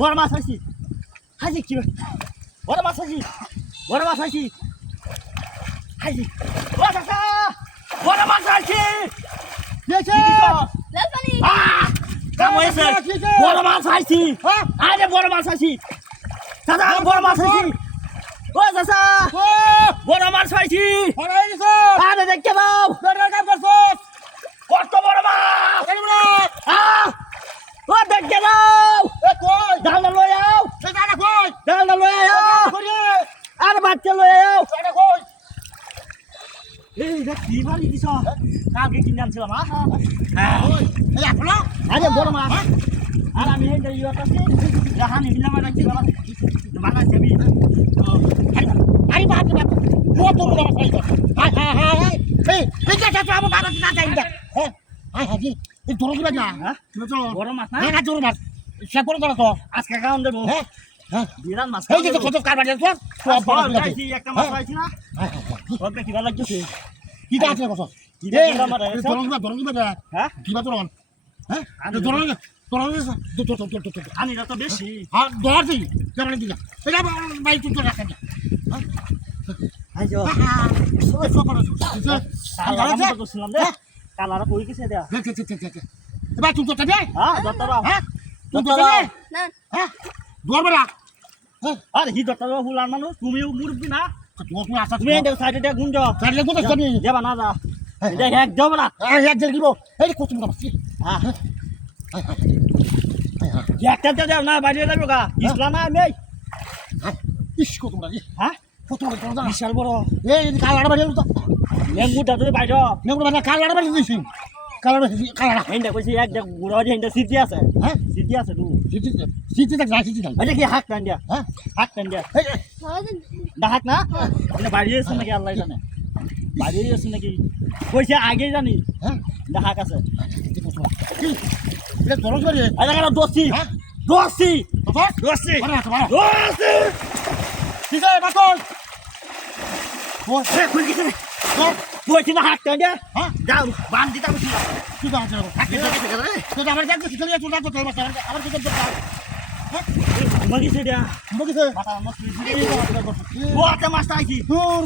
বড় মাছ হইছি হাজি কি বড় মাছ হইছি বড় মাছ হইছি হাজি ও চাচা বড় মাছ হইছি দেখে লালপানি কাম হয়েছে বড় মাছ হইছি আরে বড় মাছ হইছি চাচা বড় মাছ হইছি ও চাচা ও বড় মাছ হইছি হরাই দিছ আরে দেখতে দাও তোরা কাম করছস কত বড় মাছ এই বড় ও দেখতে দাও এ কই ডালটা লই আও সেটা না কই ডালটা লই আও কই আর বাচ্চা লই আও সেটা কই এই দেখ কি মারি দিছ কালকে কিনে আনছিলাম এই আপলো আরে বড় মাছ আর আমি এই যে ইয়া কাছে রাহানি মিলামা রাখছি বাবা বাবা যাবি আরে বাপ রে বাপ কত বড় মাছ পাইছ হাই হাই হাই এই এই যে চাচা আমার বাবা না যাই দে হ্যাঁ হাই হাই এই ধরো দিবা না হ্যাঁ তুমি চলো বড় মাছ না না ধরো মাছ সে পড়ে ধরো তো আজকে কাউন দেবো হ্যাঁ হ্যাঁ বিরান মাছ এই যে কত কারবার দেখছ সব বড় দিলা খাইছি একটা মাছ পাইছি না ওকে কি ভালো লাগছে কি আছে কত কি এই দেখলাম আর ধরো দিবা হ্যাঁ কি বা ধরো হ্যাঁ ধরো ধরো তো আনি তো বেশি হ্যাঁ ধর দিই কেমন দিলা এটা বাই তুই তো রাখা যা আইজো ওই সব বড় কালার করছিলাম রে কালার কই কিছে দেয়া এবার তুই তো দে হ্যাঁ দত্তরা হ্যাঁ তুই তো দে না হ্যাঁ ধরবরা আর হি দত্তরা ফুলার মানুষ তুমিও মুরব্বি না তুই আসা তুমি এই সাইডে দেখ গুঞ্জ চাইলে কোথা যাবি যাবা না যা দেখ এক যাও না এক জেল দিব এই কত বড় মাছ হ্যাঁ একটা যাও না বাইরে যাবো গা ইসলা না আমি ইস কত বড় হ্যাঁ কত বড় জানা বিশাল বড় এই কালাড়া বাড়ি তো লেঙ্গুটা তুই বাইরে নেবড় বাড়ি কালাড়া বাড়ি দিছি কালাড়া হেন্ডা কইছি এক দেখ গুড়া যে হেন্ডা সিটি আছে হ্যাঁ সিটি আছে তুই সিটি tak সিটি tak আরে কি হাক টান দিয়া হ্যাঁ হাক টান দিয়া এই ডাক না মানে বাইরে আছে নাকি আল্লাহ জানে বাইরে আছে নাকি কইছে আগে জানি হ্যাঁ ডাক আছে কি এটা ধরো করে আরে কেন দোস্তি হ্যাঁ দোস্তি বাবা দোস্তি মারা মারা দোস্তি ঠিক আছে বাতন ও সে কই গেছে কইছি না হাক টান দিয়া হ্যাঁ যাও বান দিতা বসি কি দাও আছে হাক টান দিয়া রে তো আমার দেখতে কি চলে চলে তো আমার কিছু দরকার হ্যাঁ মগিছে দিয়া মগিছে মাথা মস্ত ও একটা মাস্টার আইছি দূর